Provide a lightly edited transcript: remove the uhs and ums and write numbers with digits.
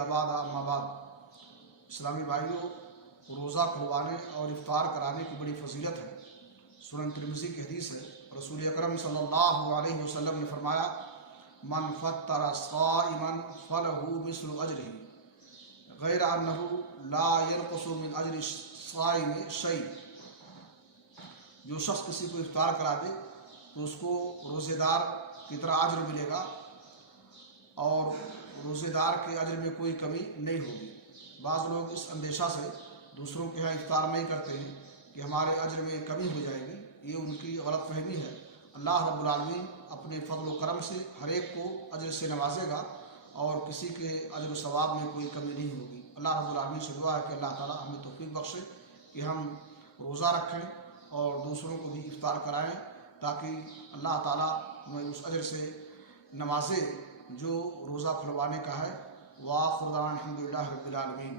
आबाद अम्मा बाद। इस्लामी भाइयों, रोज़ा खुलवाने और इफ्तार कराने की बड़ी फजीलत है। सुनन तिरमिज़ी की हदीस है, रसूल अकरम सल्लल्लाहु अलैहि वसल्लम ने फरमाया, मन फत्तरा साइमन फलहु मिस्लु अजरिही गैर अन्नहु ला यनकुसु मिन अजरि साइम शै। जो शख्स किसी को इफ्तार करा दे तो उसको रोज़ेदार की तरह अजर मिलेगा और रोज़ेदार के अजर में कोई कमी नहीं होगी। बाज़ लोग इस अंदेशा से दूसरों के यहाँ इफ्तार नहीं करते हैं कि हमारे अजर में कमी हो जाएगी, ये उनकी गलत फहमी है। अल्लाह रब्बुल आलमीन अपने फضل व करम से हर एक को अजर से नवाजेगा और किसी के अजर व सवाब में कोई कमी नहीं होगी। अल्लाह रब्बुल आलमीन से दुआ है कि अल्लाह ताला हमें तौफीक बख्शे कि हम रोज़ा रखें और दूसरों को भी इफ्तार कराएं, ताकि अल्लाह ताला हमें उस अजर से नवाजे जो रोज़ा खुलवाने का है। वाखिर दावाना अल्हम्दुलिल्लाहि रब्बिल आलमीन।